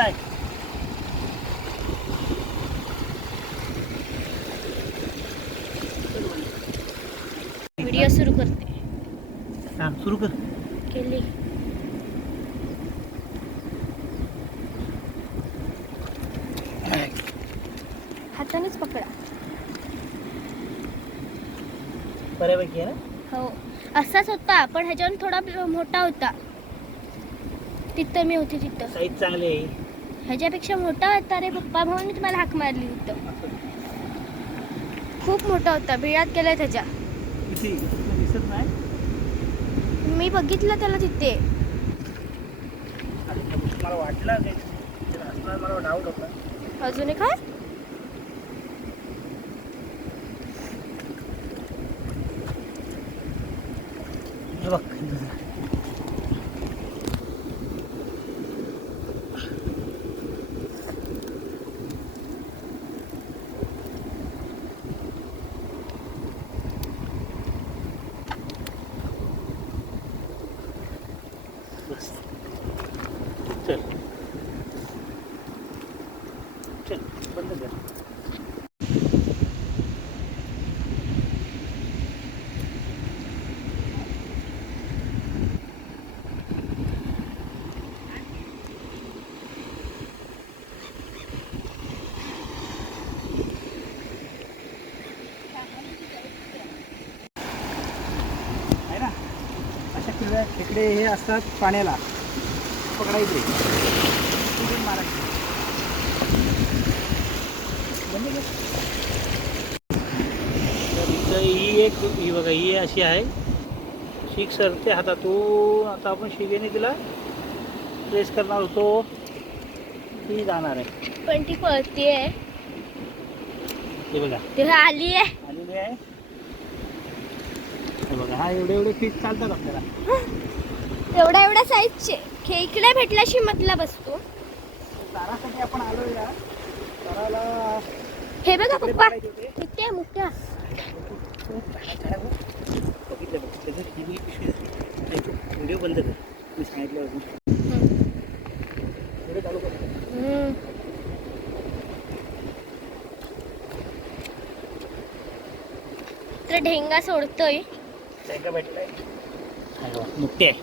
आहे व्हिडिओ सुरू करते. हा सुरू कर. केली. हातानेच पकडा. बऱ्यापैकी आहे ना? हो. असाच होता पण ह्याच्यावर थोडा मोठा होता. तिथं मी होती तिथं. साईज चांगली आहे. ह्याच्यापेक्षा मोठा होता रे पप्पा म्हणून मी तुम्हाला हाक मारली तिथं खूप मोठा होता बिळात गेलाय त्याच्या. मी बघितलं त्याला तिथे. होता. अजून एक बघ. 对。किल्ल्या खेकडे हे असतात पाण्याला. पकडायचे. मारायचे ही एक ही बघा ही अशी आहे. शीख सरते हातातून आता आपण शिगेने तिला प्रेस करणार होतो. ती जाणार आहे. पण ती पळतीये. हे बघा. तेव्हा आली आहे आलेली आहे. हे बघा एवढे एवढे फिट चालतात आपल्याला. एवढ्या एवढ्या साईजचे खेकडे भेटल्याशी मतलब असतो. तारासाठी आपण ताराला हे बघा पप्पा. पाडायचे होते. किती मोठ्या. बघितलं बघ त्याचं पिशवी ऐक, व्हिडिओ बंद कर मी सांगितलं होतं व्हिडिओ चालू कर हम्म. तर ढेंगा सोडतोय. का भेटलंय? मुठे आहे.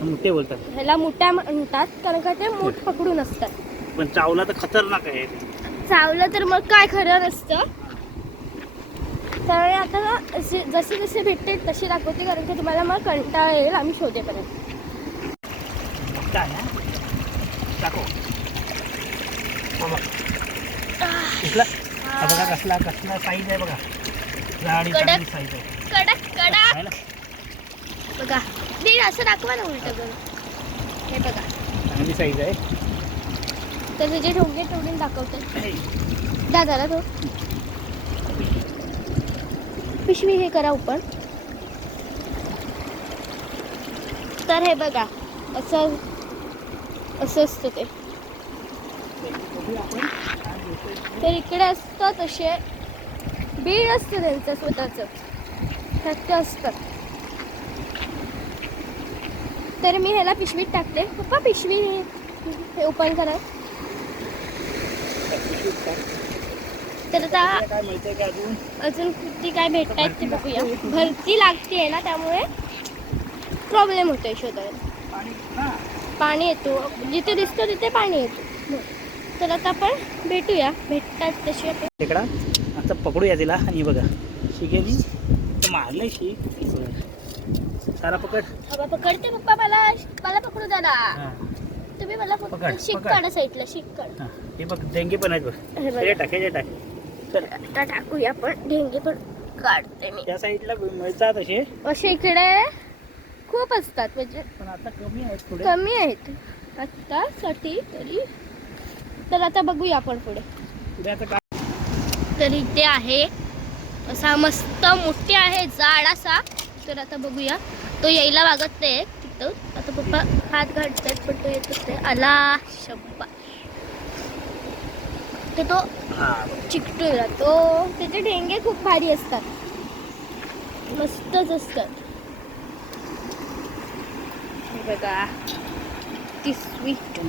हा मुठे बोलतात. ह्याला मुठ्या म्हणतात कारण का ते मूठ पकडून असतात. पण चावला तर खतरनाक आहे. ते. चावलं तर मग काय खरं नसतं. तर आता ना असे- जसे जसे भेटते तसे दाखवते कारण की तुम्हाला मग कंटाळा येईल आम्ही शोधेपर्यंत. काय हा? दाखव. हा बघ. दिसला हा बघा कसला कसला साईज आहे बघा. जाडी कडक. चांगली साईज आहे. कडक कडक. बघा दीड असं दाखवा ना उलट करून. हे बघा. चांगली साईज आहे. तर त्याचे ठोंगे तोडून दाखवते. दादाला तो. पिशवी हे करा ओपन तर हे बघा असं असं असतं ते. तर इकडे असतात असे. बीड असतं त्यांचं स्वतःचं. ते असतं. तर मी ह्याला पिशवीत टाकते. पप्पा पिशवी हे ओपन करा. तर आता अजून? अजून किती काय भेटतायत ते बघूया. भरती लागते ना त्यामुळे प्रॉब्लेम होतोय शोधायला. पाणी हा. पाणी येतो. जिथे दिसतो तिथे पाणी येतो. तर आता आपण भेटूया. भेटतात तशी आपण तिकडा आता पकडूया तिला. आणि बघा. शिकेली शीक सारा पकड. हवा पकडते पप्पा मला. मला पकडू हा, तुम्ही मला पकड, शिक पकड. काढा साईडला शिक काढ. हा. हे बघ डेंगे पण आहेत बघ. हे बघा. हे टाक हे टाक. चल. आता टाकूया आपण ढेंगे पण काढते मी. त्या साईडला मिळतात असे असे इकडे खूप असतात म्हणजे पण आता कमी आहेत थोडे कमी आहेत. आता साठी तरी. तर आता बघूया आपण पुढे. पुढे आता काय तर इथे आहे असा मस्त मोठे आहे जाड असा. तर आता बघूया. तो यायला वागत नाही तिथं. आता पप्पा हात घालतात पण तो येतच नाही. आला शब्बा तर तो चिकटून राहतो. त्याचे ढेंगे खूप भारी असतात. मस्तच असतात. बघा. ती स्वीट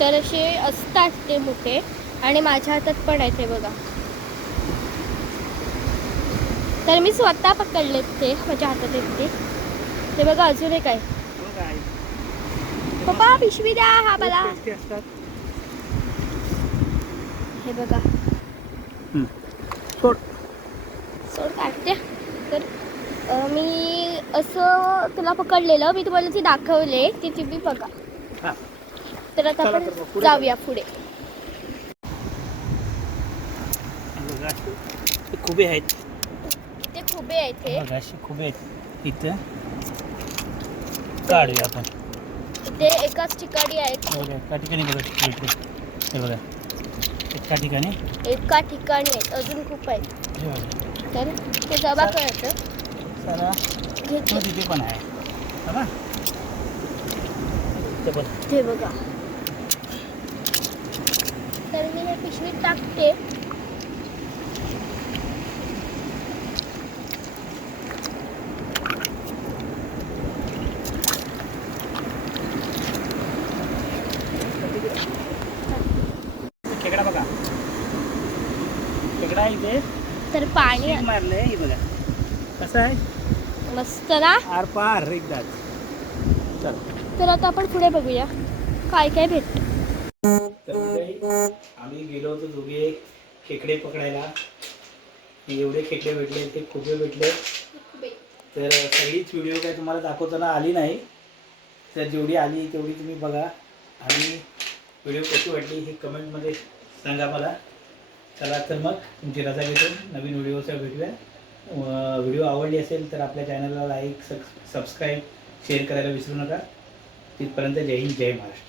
तर असे असतात ते मुठे आणि माझ्या हातात पण आहेत हे बघा. तर मी स्वतः पकडलेत ते माझ्या हातात आहेत ते. बघा अजून एक आहे. हो पप्पा पिशवी द्या हा मला. हे बघा. सोड. सोड काढते. तर मी असं तुला पकडलेलं मी तुम्हाला ती दाखवले ती तुम्ही बघा. हा. तर आता चला आपण तर मग पुढे जाऊया पुढे. बघा हे खुबे आहेत. ते खुबे आहेत हे. बघा खुबे आहेत. इथं काढूया आपण. ते एकाच ठिकाणी आहेत. बघा एका ठिकाणी बघा भेटले हे बघा. एका ठिकाणी. एका ठिकाणी आहेत. अजून खूप आहेत. हे बघा. तर ते जमा करायचं. सारा. घेतलं तो तिथे पण आहे. बघ ते बघा. तर मी हे पिशवीत टाकते. खेकडा बघा. खेकडा इथे तर पाणी मारलंय हे बघा. कसं आहे? मस्त ना? आर पार एकदाच चल. तर आता आपण पुढे बघूया. काय काय भेट तर मंडळी, आम्ही गेलो होतो दोघे खेकडे पकडायला. एवढे खेकडे भेटले ते खूपे भेटले. तर सगळीच व्हिडिओ काय तुम्हाला दाखवताना आली नाही. तर जेवढी आली तेवढी तुम्ही बघा. आणि व्हिडिओ कशी वाटली हे कमेंटमध्ये सांगा मला. चला तर मग तुमची रजा घेतो. नवीन व्हिडिओचा भेटूया व्हिडिओ आवडली असेल तर आपल्या चॅनलला लाईक सबस्क्राईब शेअर करायला विसरू नका. तिथपर्यंत जय हिंद जय महाराष्ट्र.